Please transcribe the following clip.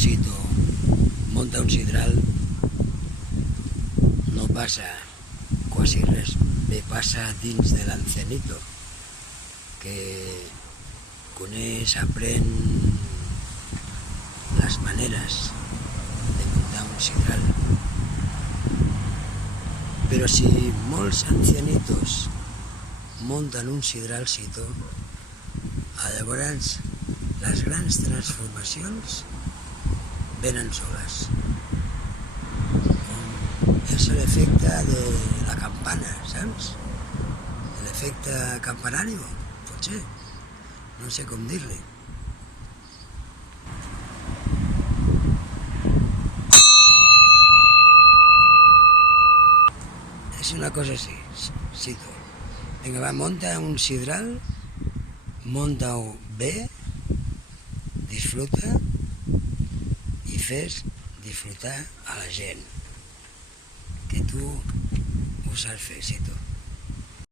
Sito munta un sidral, no passa quasi res, bé passa dins de l'Ancenito, que coneix, aprèn les maneres de muntar un sidral. Però si molts ancianitos munten un sidral Sito, llavors les grans transformacions venen soles. És l'efecte de la campana, saps? L'efecte campanari, potser. No sé com dir-li. És una cosa així, Sito. Vinga, va, munta un sidral, munta-ho bé, disfruta i fes disfrutar a la gent, que tu ho saps fer, Sito.